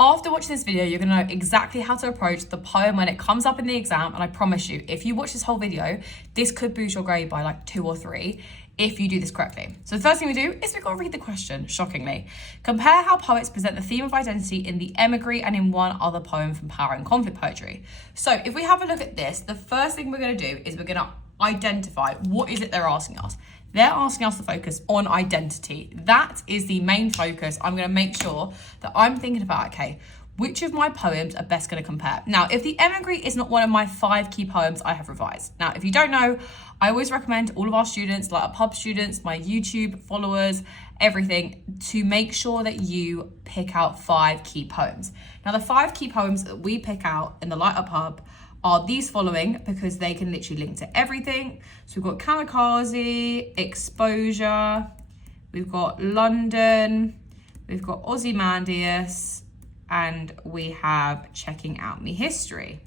After watching this video, you're gonna know exactly how to approach the poem when it comes up in the exam. And I promise you, if you watch this whole video, this could boost your grade by like 2 or 3 if you do this correctly. So the first thing we do is we gotta read the question, shockingly. Compare how poets present the theme of identity in the Emigre and in one other poem from Power and Conflict Poetry. So if we have a look at this, the first thing we're gonna do is we're gonna identify what is it they're asking us. They're asking us to focus on identity. That is the main focus. I'm gonna make sure that I'm thinking about, okay, which of my poems are best gonna compare? Now, if the Emigre is not one of my 5 key poems I have revised. Now, if you don't know, I always recommend all of our students, like our pub students, my YouTube followers, everything, to make sure that you pick out 5 key poems. Now, the 5 key poems that we pick out in the Light Up Hub are these following, because they can literally link to everything. So we've got Kamikaze, Exposure, we've got London, we've got Ozymandias, and we have Checking Out Me History.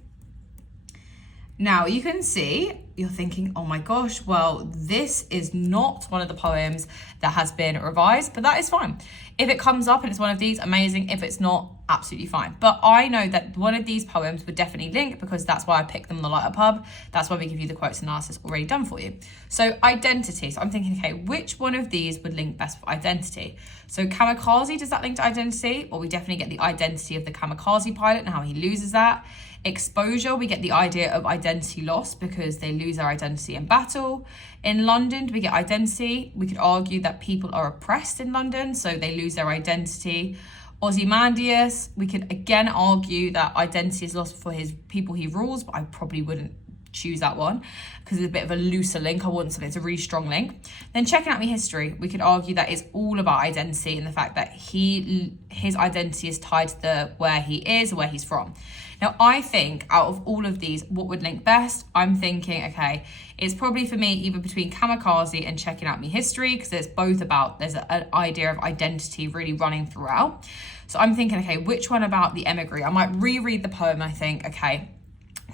Now you can see, you're thinking, oh my gosh, well, this is not one of the poems that has been revised, but that is fine. If it comes up and it's one of these, amazing. If it's not, absolutely fine. But I know that one of these poems would definitely link, because that's why I picked them on the Light Up Hub. That's why we give you the quotes analysis already done for you. So identity. So I'm thinking, okay, which one of these would link best for identity? So Kamikaze, does that link to identity? Well, we definitely get the identity of the Kamikaze pilot and how he loses that. Exposure, we get the idea of identity loss because they lose their identity in battle. In London, we get identity. We could argue that people are oppressed in London, so they lose their identity. Ozymandias, we could again argue that identity is lost for his people he rules, but I probably wouldn't choose that one because it's a bit of a looser link. I want something that's a really strong link. Then Checking Out Me History, we could argue that it's all about identity and the fact that his identity is tied to where he is, where he's from. Now, I think out of all of these, what would link best? I'm thinking, okay, it's probably for me either between Kamikaze and Checking Out Me History, because it's both about, there's an idea of identity really running throughout. So I'm thinking, okay, which one about the Emigre? I might reread the poem and I think, okay,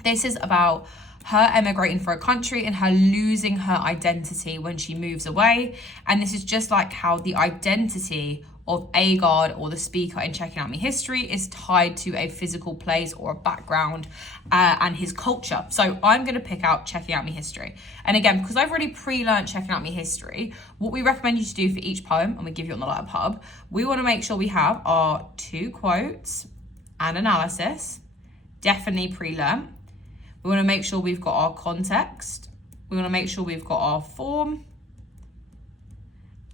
this is about her emigrating for a country and her losing her identity when she moves away. And this is just like how the identity of Agard or the speaker in Checking Out Me History is tied to a physical place or a background and his culture. So I'm going to pick out Checking Out Me History. And again, because I've already pre-learned Checking Out Me History, what we recommend you to do for each poem, and we give you on the Light Up Hub, we want to make sure we have our 2 quotes and analysis, definitely pre-learned. We want to make sure we've got our context. We want to make sure we've got our form.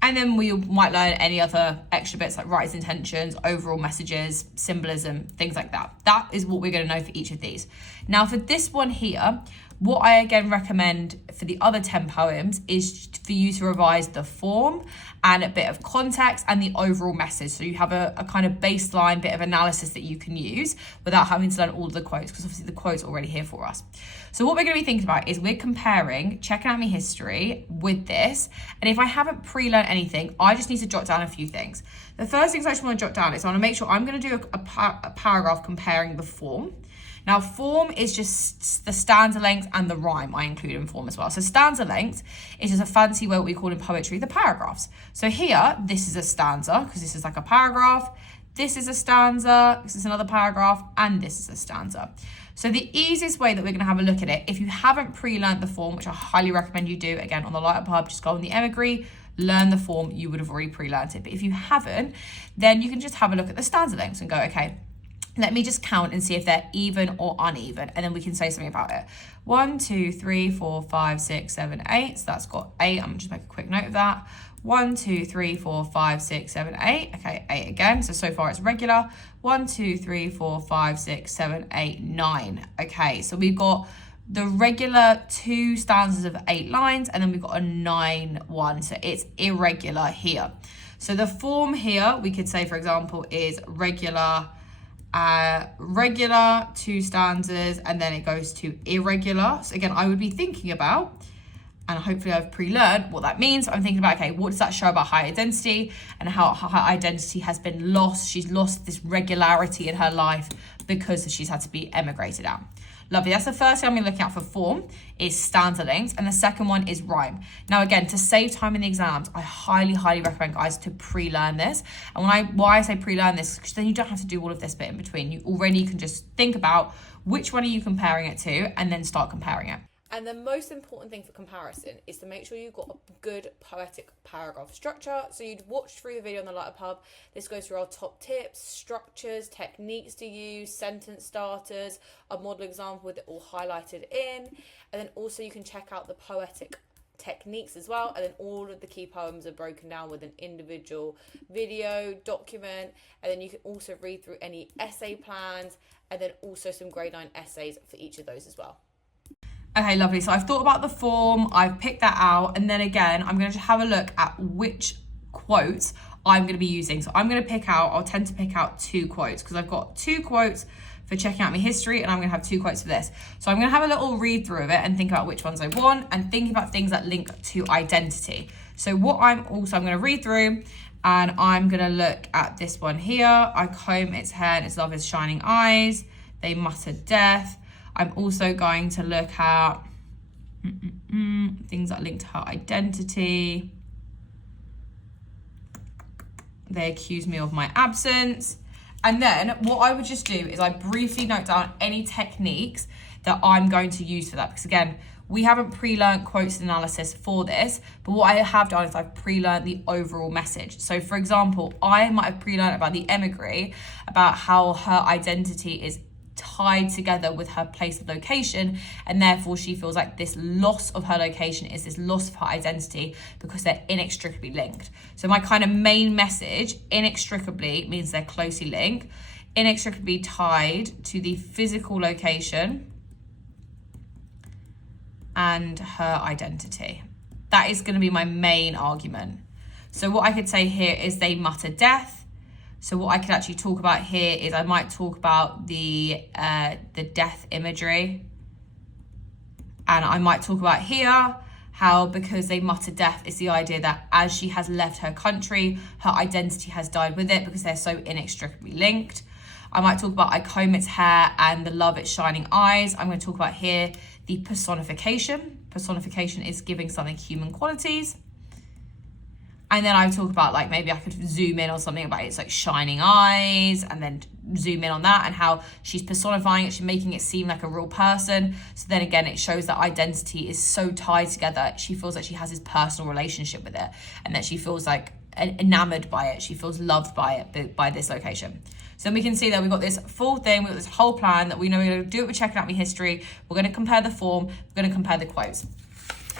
And then we might learn any other extra bits like writer's intentions, overall messages, symbolism, things like that. That is what we're going to know for each of these. Now for this one here, what I again recommend for the other 10 poems is for you to revise the form and a bit of context and the overall message. So you have a kind of baseline bit of analysis that you can use without having to learn all of the quotes, because obviously the quotes are already here for us. So what we're going to be thinking about is we're comparing Checking Out Me History with this. And if I haven't pre-learned anything, I just need to jot down a few things. The first things I just want to jot down is I want to make sure I'm going to do a paragraph comparing the form. Now, form is just the stanza length and the rhyme I include in form as well. So stanza length is just a fancy word we call in poetry the paragraphs. So here, this is a stanza because this is like a paragraph. This is a stanza, this is another paragraph, and this is a stanza. So the easiest way that we're going to have a look at it, if you haven't pre-learned the form, which I highly recommend you do, again, on the Light Up Hub, just go on the Emigre, learn the form, you would have already pre-learned it. But if you haven't, then you can just have a look at the stanza lengths and go, okay, let me just count and see if they're even or uneven, and then we can say something about it. 1, 2, 3, 4, 5, 6, 7, 8. So that's got 8. I'm just make a quick note of that. 1, 2, 3, 4, 5, 6, 7, 8. Okay, 8 again. So far it's regular. 1, 2, 3, 4, 5, 6, 7, 8, 9. Okay, so we've got the regular 2 stanzas of 8 lines, and then we've got a 9 one. So it's irregular here. So the form here, we could say, for example, is regular, 2 stanzas, and then it goes to irregular. So again, I would be thinking about, and hopefully I've pre-learned what that means. I'm thinking about, okay, what does that show about her identity and how her identity has been lost? She's lost this regularity in her life because she's had to be emigrated out. Lovely. That's the first thing I'm going to look at for form is stanza length. And the second one is rhyme. Now, again, to save time in the exams, I highly, highly recommend guys to pre-learn this. And why I say pre-learn this, because then you don't have to do all of this bit in between. You already can just think about which one are you comparing it to and then start comparing it. And the most important thing for comparison is to make sure you've got a good poetic paragraph structure. So you'd watch through the video on the Lighter Pub. This goes through our top tips, structures, techniques to use, sentence starters, a model example with it all highlighted in. And then also you can check out the poetic techniques as well. And then all of the key poems are broken down with an individual video, document. And then you can also read through any essay plans and then also some grade 9 essays for each of those as well. Okay, lovely. So I've thought about the form, I've picked that out, and then again, I'm going to have a look at which quotes I'm going to be using. So I'm going to I'll tend to pick out 2 quotes because I've got 2 quotes for checking out my history and I'm going to have 2 quotes for this. So I'm going to have a little read through of it and think about which ones I want and think about things that link to identity. So I'm going to read through and I'm going to look at this one here. I comb its hair and its love is shining eyes. They mutter death. I'm also going to look at things that link to her identity. They accuse me of my absence. And then what I would just do is I briefly note down any techniques that I'm going to use for that. Because again, we haven't pre-learned quotes analysis for this, but what I have done is I've pre-learned the overall message. So for example, I might have pre-learned about the emigre, about how her identity is tied together with her place of location, and therefore she feels like this loss of her location is this loss of her identity because they're inextricably linked. So my kind of main message, inextricably means they're closely linked, inextricably tied to the physical location and her identity. That is going to be my main argument. So what I could say here is they mutter death. So what I could actually talk about here is I might talk about the death imagery. And I might talk about here how because they mutter death is the idea that as she has left her country, her identity has died with it because they're so inextricably linked. I might talk about I comb its hair and the love its shining eyes. I'm going to talk about here the personification. Personification is giving something human qualities. And then I would talk about like maybe I could zoom in on something about its like shining eyes and then zoom in on that and how she's personifying it, she's making it seem like a real person. So then again, it shows that identity is so tied together. She feels like she has this personal relationship with it and that she feels like enamored by it. She feels loved by it, by this location. So then we can see that we've got this full thing, we've got this whole plan that we know we're going to do it with checking out my history. We're going to compare the form, we're going to compare the quotes.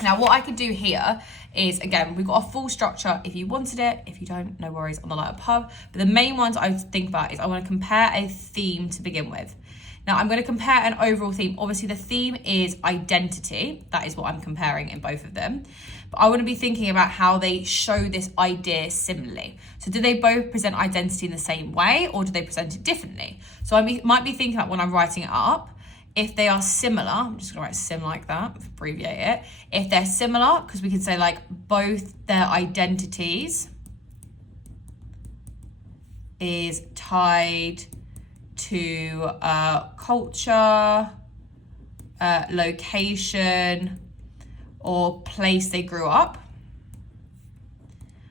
Now, what I could do here is, again, we've got a full structure if you wanted it. If you don't, no worries, on the Lighter Pub. But the main ones I would think about is I want to compare a theme to begin with. Now, I'm going to compare an overall theme. Obviously, the theme is identity. That is what I'm comparing in both of them. But I want to be thinking about how they show this idea similarly. So do they both present identity in the same way or do they present it differently? So I might be thinking about when I'm writing it up, if they are similar, I'm just gonna write sim like that, abbreviate it. If they're similar, because we can say like both their identities is tied to culture, location, or place they grew up.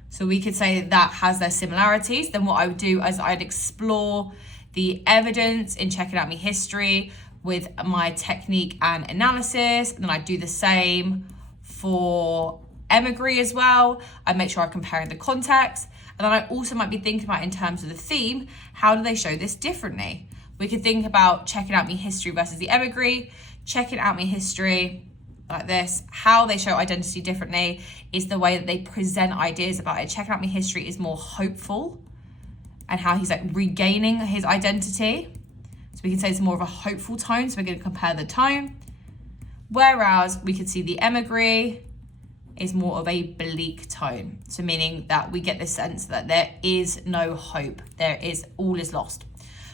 So we could say that has their similarities. Then what I would do is I'd explore the evidence in checking out my history with my technique and analysis. And then I do the same for emigre as well. I make sure I'm comparing the context. And then I also might be thinking about in terms of the theme, how do they show this differently? We could think about checking out my history versus the emigre, checking out my history like this. How they show identity differently is the way that they present ideas about it. Checking out my history is more hopeful and how he's like regaining his identity. So we can say it's more of a hopeful tone. So we're going to compare the tone. Whereas we could see the emigre is more of a bleak tone. So meaning that we get this sense that there is no hope. All is lost.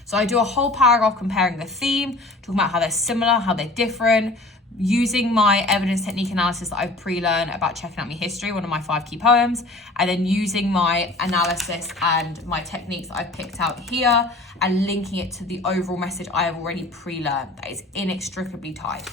So I do a whole paragraph comparing the theme, talking about how they're similar, how they're different, using my evidence technique analysis that I've pre-learned about checking out my history, one of my 5 key poems, and then using my analysis and my techniques that I've picked out here and linking it to the overall message I have already pre-learned that is inextricably tied.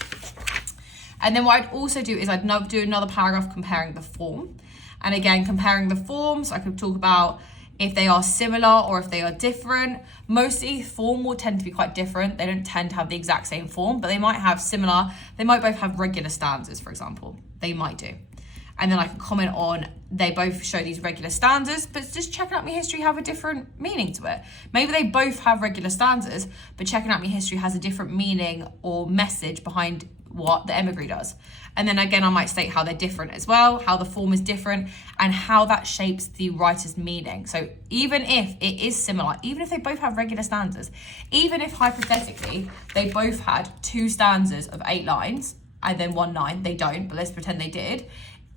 And then what I'd also do is I'd do another paragraph comparing the form. And again, comparing the forms, I could talk about if they are similar or if they are different. Mostly form will tend to be quite different. They don't tend to have the exact same form, but they might have similar. They might both have regular stanzas, for example. They might do. And then I can comment on, they both show these regular stanzas, but just checking out my history have a different meaning to it. Maybe they both have regular stanzas, but checking out my history has a different meaning or message behind what the emigre does. And then again, I might state how they're different as well, how the form is different, and how that shapes the writer's meaning. So even if it is similar, even if they both have regular stanzas, even if hypothetically they both had 2 stanzas of 8 lines and then 1 line, they don't, but let's pretend they did,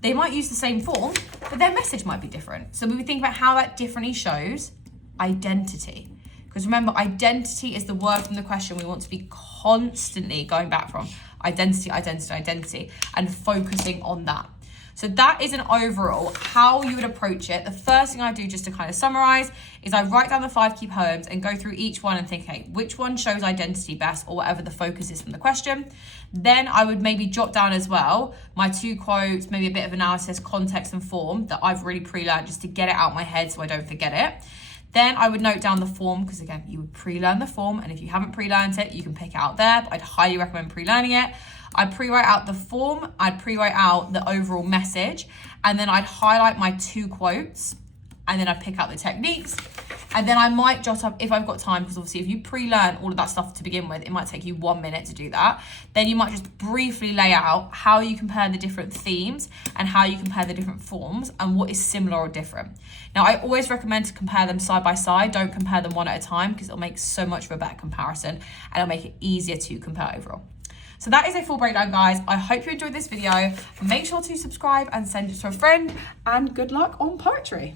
they might use the same form, but their message might be different. So we think about how that differently shows identity. Because remember, identity is the word from the question we want to be constantly going back from. Identity, identity, identity, and focusing on that. So that is an overall how you would approach it. The first thing I do, just to kind of summarize, is I write down the 5 key poems and go through each one and think, hey, which one shows identity best, or whatever the focus is from the question. Then I would maybe jot down as well my 2 quotes, maybe a bit of analysis, context and form that I've really pre-learned, just to get it out of my head so I don't forget it. Then I would note down the form, because again, you would pre-learn the form, and if you haven't pre-learned it, you can pick it out there, but I'd highly recommend pre-learning it. I'd pre-write out the form, I'd pre-write out the overall message, and then I'd highlight my 2 quotes, and then I'd pick out the techniques, and then I might jot up, if I've got time, because obviously if you pre-learn all of that stuff to begin with, it might take you 1 minute to do that. Then you might just briefly lay out how you compare the different themes and how you compare the different forms and what is similar or different. Now, I always recommend to compare them side by side. Don't compare them one at a time, because it'll make so much of a better comparison and it'll make it easier to compare overall. So that is a full breakdown, guys. I hope you enjoyed this video. Make sure to subscribe and send it to a friend, and good luck on poetry.